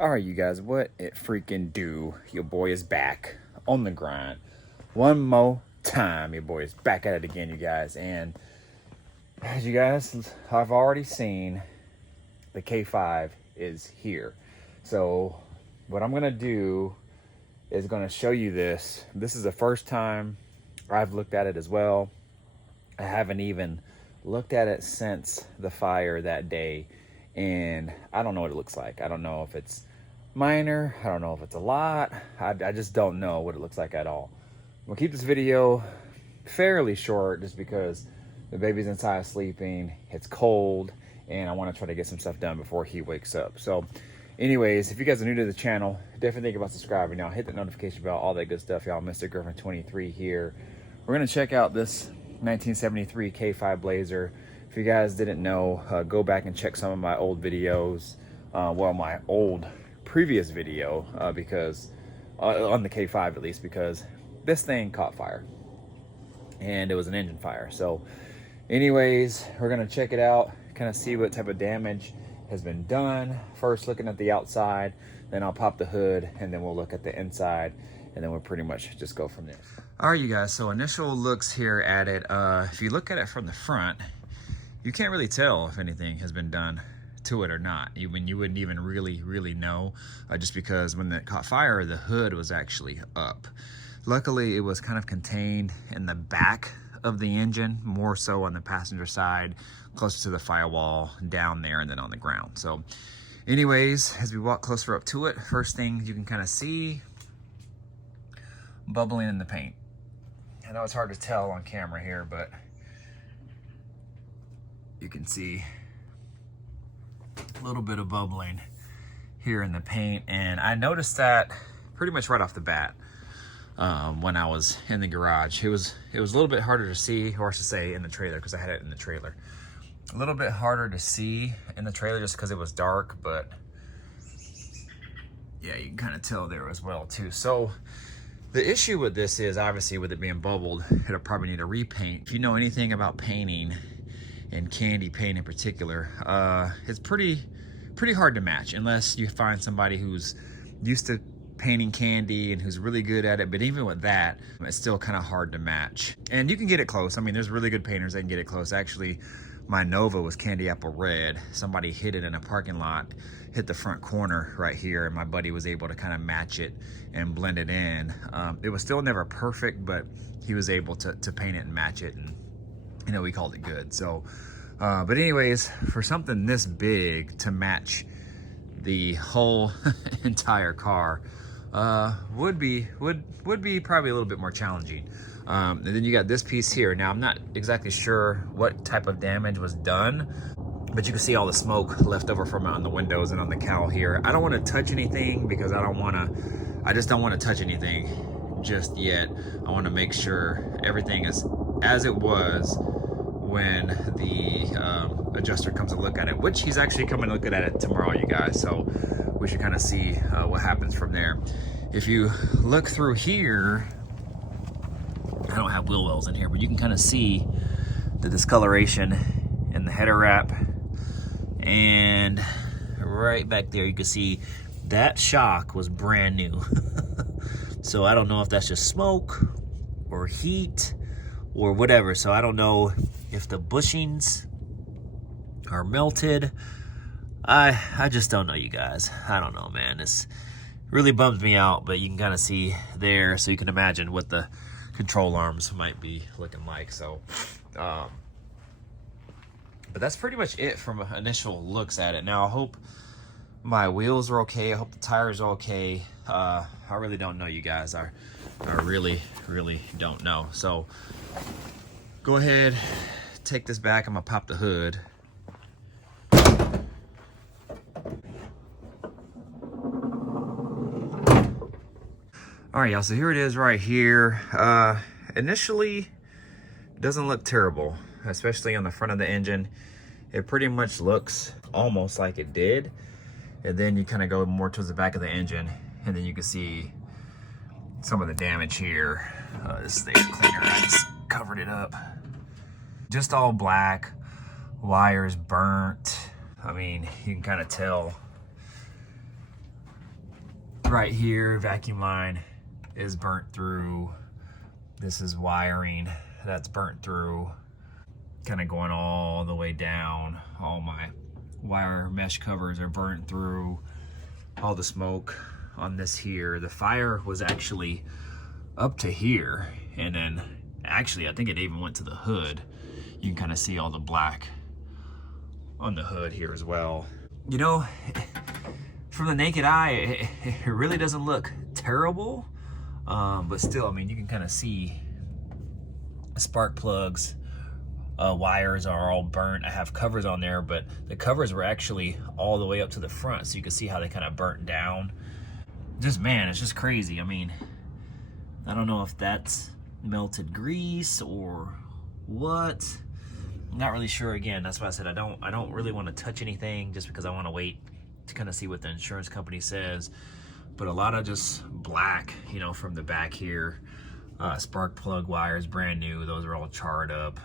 Alright, you guys, what it freaking do? Your boy is back on the grind. One more time, your boy is back at it again, you guys. And as you guys have already seen, the K5 is here. So what I'm gonna do is gonna show you this. This is the first time I've looked at it as well. I haven't even looked at it since the fire that day, and I don't know what it looks like. I don't know if it's minor, I don't know if it's a lot. I just don't know what it looks like at all. We'll keep this video fairly short just because the baby's inside sleeping, it's cold, and I want to try to get some stuff done before he wakes up. So anyways, if you guys are new to the channel, definitely think about subscribing now. Hit the notification bell, all that good stuff, y'all. Mr. Griffin 23 here. We're gonna check out this 1973 K5 Blazer. If you guys didn't know, go back and check some of my old videos. Well, my old previous video, because on the K5 at least, because this thing caught fire and it was an engine fire. So anyways, we're gonna check it out, kind of see what type of damage has been done. First looking at the outside, then I'll pop the hood, and then we'll look at the inside, and then we'll pretty much just go from there. All right, you guys, so initial looks here at it. If you look at it from the front, you can't really tell if anything has been done to it or not. You wouldn't even really know, just because when it caught fire, the hood was actually up. Luckily, it was kind of contained in the back of the engine, more so on the passenger side, closer to the firewall, down there, and then on the ground. So anyways, as we walk closer up to it, first thing you can kind of see, bubbling in the paint. I know it's hard to tell on camera here, but you can see a little bit of bubbling here in the paint, and I noticed that pretty much right off the bat when I was in the garage. It was a little bit harder to see, or I should say in the trailer, because I had it in the trailer. A little bit harder to see in the trailer just because it was dark, but yeah, you can kind of tell there as well too. So the issue with this is, obviously, with it being bubbled, it'll probably need a repaint. If you know anything about painting, and candy paint in particular, it's pretty hard to match unless you find somebody who's used to painting candy and who's really good at it. But even with that, it's still kind of hard to match. And you can get it close. I mean, there's really good painters that can get it close. Actually, my Nova was candy apple red. Somebody hit it in a parking lot, hit the front corner right here, and my buddy was able to kind of match it and blend it in. It was still never perfect, but he was able to paint it and match it, and you know, we called it good. So but anyways, for something this big to match the whole entire car would be probably a little bit more challenging. And then you got this piece here. Now, I'm not exactly sure what type of damage was done, but you can see all the smoke left over from it on the windows and on the cowl here. I don't want to touch anything because I just don't want to touch anything just yet. I want to make sure everything is as it was when the adjuster comes to look at it, which he's actually coming to look at it tomorrow, you guys. So we should kind of see what happens from there. If you look through here, I don't have wheel wells in here, but you can kind of see the discoloration in the header wrap, and right back there you can see that shock was brand new. So I don't know if that's just smoke or heat or whatever. So I don't know if the bushings are melted. I just don't know, you guys. I don't know, man. This really bums me out, but you can kind of see there, so you can imagine what the control arms might be looking like. So but that's pretty much it from initial looks at it. Now, I hope my wheels are okay. I hope the tires are okay. I really don't know, you guys. I really don't know. So go ahead, take this back. I'm gonna pop the hood. All right, y'all, so here it is right here. Initially, doesn't look terrible, especially on the front of the engine. It pretty much looks almost like it did. And then you kind of go more towards the back of the engine, and then you can see some of the damage here. This is the air cleaner, I just covered it up. Just all black, wires burnt. I mean, you can kind of tell right here, vacuum line is burnt through. This is wiring that's burnt through, kind of going all the way down. All my wire mesh covers are burnt through. All the smoke on this here. The fire was actually up to here, and then actually I think it even went to the hood. You can kind of see all the black on the hood here as well. You know, from the naked eye, it really doesn't look terrible, but still, I mean, you can kind of see spark plugs, wires are all burnt. I have covers on there, but the covers were actually all the way up to the front, so you can see how they kind of burnt down. Just, man, it's just crazy. I mean, I don't know if that's melted grease or what. I'm not really sure. Again, that's why I said I don't really want to touch anything, just because I want to wait to kind of see what the insurance company says. But a lot of just black, you know, from the back here. Spark plug wires, brand new. Those are all charred up.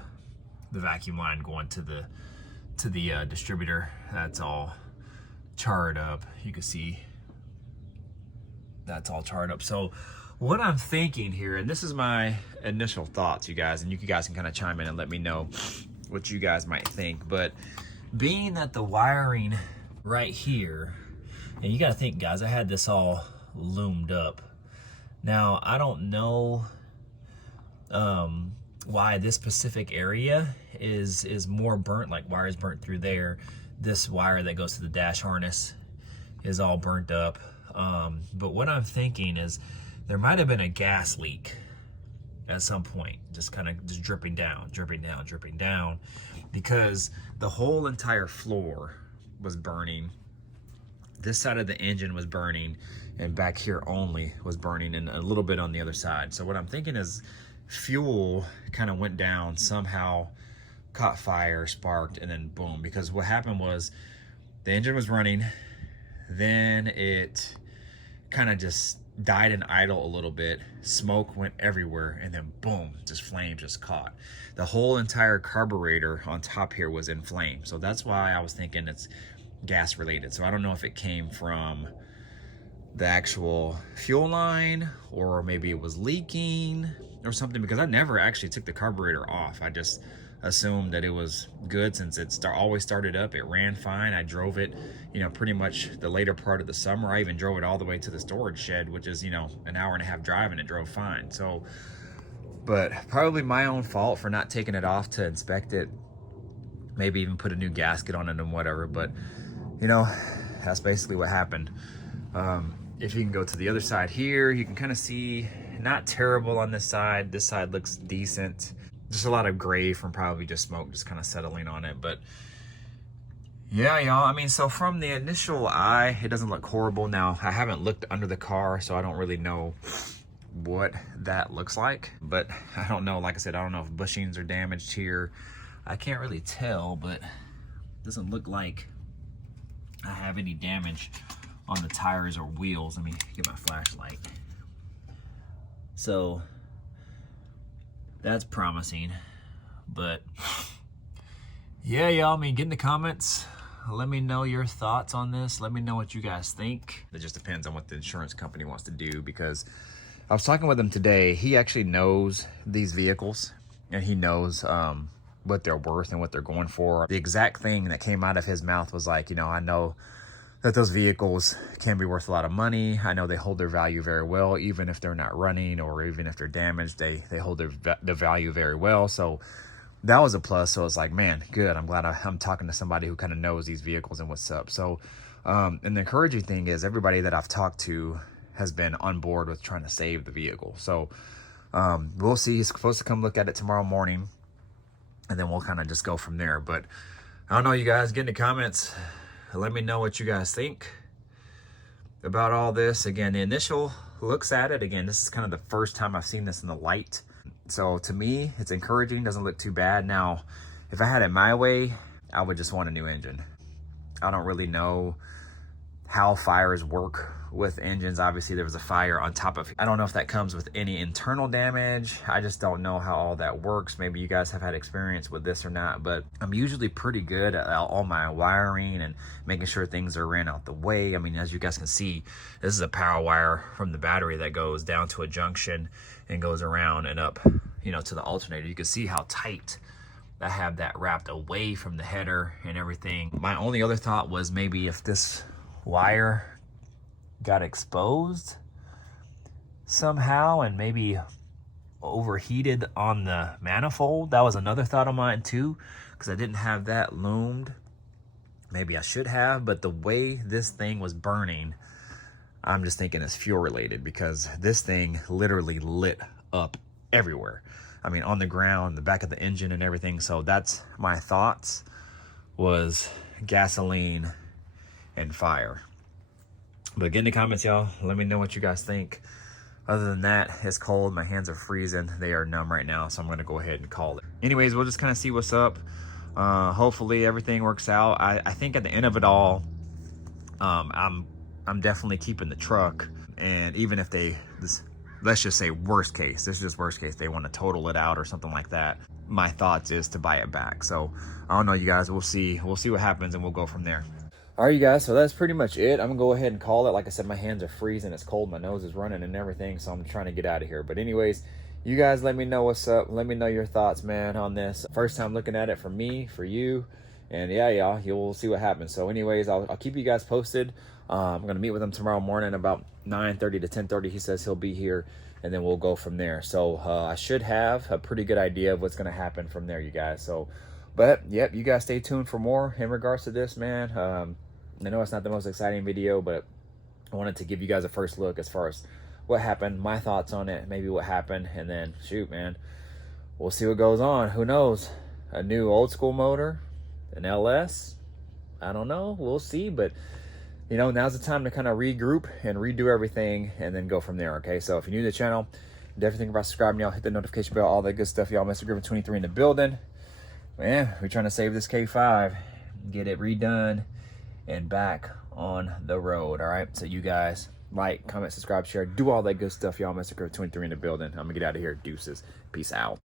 The vacuum line going to the distributor, that's all charred up. You can see that's all charred up. So what I'm thinking here, and this is my initial thoughts, you guys, and you guys can kind of chime in and let me know what you guys might think. But being that the wiring right here, and you got to think, guys, I had this all loomed up. Now, I don't know why this specific area is more burnt, like wires burnt through there. This wire that goes to the dash harness is all burnt up. But what I'm thinking is there might have been a gas leak at some point, just kind of just dripping down, because the whole entire floor was burning. This side of the engine was burning, and back here only was burning, and a little bit on the other side. So what I'm thinking is fuel kind of went down somehow, caught fire, sparked, and then boom. Because what happened was the engine was running, then it kind of just died and idle a little bit, smoke went everywhere, and then boom, just flames just caught. The whole entire carburetor on top here was in flames. So that's why I was thinking it's gas related. So I don't know if it came from the actual fuel line, or maybe it was leaking or something, because I never actually took the carburetor off. I just assumed that it was good since it always started up. It ran fine. I drove it, you know, pretty much the later part of the summer. I even drove it all the way to the storage shed, which is, you know, an hour and a half drive, and it drove fine. So, but probably my own fault for not taking it off to inspect it, maybe even put a new gasket on it and whatever. But, you know, that's basically what happened. If you can go to the other side here, you can kind of see, not terrible on this side. This side looks decent. Just a lot of gray from probably just smoke just kind of settling on it. But yeah, y'all, I mean, so from the initial eye, it doesn't look horrible. Now, I haven't looked under the car, so I don't really know what that looks like. But I don't know, like I said, I don't know if bushings are damaged here. I can't really tell, but it doesn't look like I have any damage on the tires or wheels. Let me get my flashlight. So that's promising. But yeah, y'all, I mean, get in the comments. Let me know your thoughts on this. Let me know what you guys think. It just depends on what the insurance company wants to do, because I was talking with him today. He actually knows these vehicles, and he knows what they're worth and what they're going for. The exact thing that came out of his mouth was like, you know, I know that those vehicles can be worth a lot of money. I know they hold their value very well, even if they're not running or even if they're damaged, they hold the value very well. So that was a plus. So it's like, man, good. I'm glad I'm talking to somebody who kind of knows these vehicles and what's up. So, and the encouraging thing is everybody that I've talked to has been on board with trying to save the vehicle. So we'll see. He's supposed to come look at it tomorrow morning, and then we'll kind of just go from there. But I don't know, you guys, get in the comments. Let me know what you guys think about all this. Again, the initial looks at it, again, this is kind of the first time I've seen this in the light. So to me, it's encouraging, doesn't look too bad. Now, if I had it my way, I would just want a new engine. I don't really know how fires work with engines. Obviously there was a fire on top of, I don't know if that comes with any internal damage. I just don't know how all that works. Maybe you guys have had experience with this or not, but I'm usually pretty good at all my wiring and making sure things are ran out the way. I mean, as you guys can see, this is a power wire from the battery that goes down to a junction and goes around and up, you know, to the alternator. You can see how tight I have that wrapped away from the header and everything. My only other thought was maybe if this wire got exposed somehow and maybe overheated on the manifold. That was another thought of mine too, because I didn't have that loomed. Maybe I should have, but the way this thing was burning, I'm just thinking it's fuel related, because this thing literally lit up everywhere. I mean, on the ground, the back of the engine and everything. So that's my thoughts, was gasoline and fire. But get in the comments, y'all. Let me know what you guys think. Other than that, it's cold. My hands are freezing. They are numb right now, so I'm going to go ahead and call it. Anyways, we'll just kind of see what's up. Hopefully everything works out. I think at the end of it all, I'm definitely keeping the truck. And even if let's just say worst case, this is just worst case, they want to total it out or something like that, my thoughts is to buy it back. So I don't know, you guys. We'll see what happens, and we'll go from there. All right, you guys, so that's pretty much it. I'm gonna go ahead and call it. Like I said, my hands are freezing, it's cold, my nose is running and everything, so I'm trying to get out of here. But anyways, you guys let me know what's up. Let me know your thoughts, man, on this. First time looking at it for me, for you, and yeah, y'all, you'll see what happens. So anyways, I'll keep you guys posted. I'm gonna meet with him tomorrow morning about 9:30 to 10:30. He says he'll be here, and then we'll go from there. So I should have a pretty good idea of what's gonna happen from there, you guys. So, but yep, you guys stay tuned for more in regards to this, man. I know it's not the most exciting video, but I wanted to give you guys a first look as far as what happened, my thoughts on it, maybe what happened, and then shoot, man, we'll see what goes on. Who knows? A new old school motor, an LS, I don't know, we'll see. But you know, now's the time to kind of regroup and redo everything and then go from there. Okay, so if you're new to the channel, definitely think about subscribing, y'all. Hit the notification bell, all that good stuff, y'all. Mr. Griffin 23 in the building. Man, we're trying to save this K5, get it redone and back on the road. All right, so you guys like, comment, subscribe, share, do all that good stuff, y'all. Mr. Griffin 23 in the building. I'm gonna get out of here. Deuces. Peace out.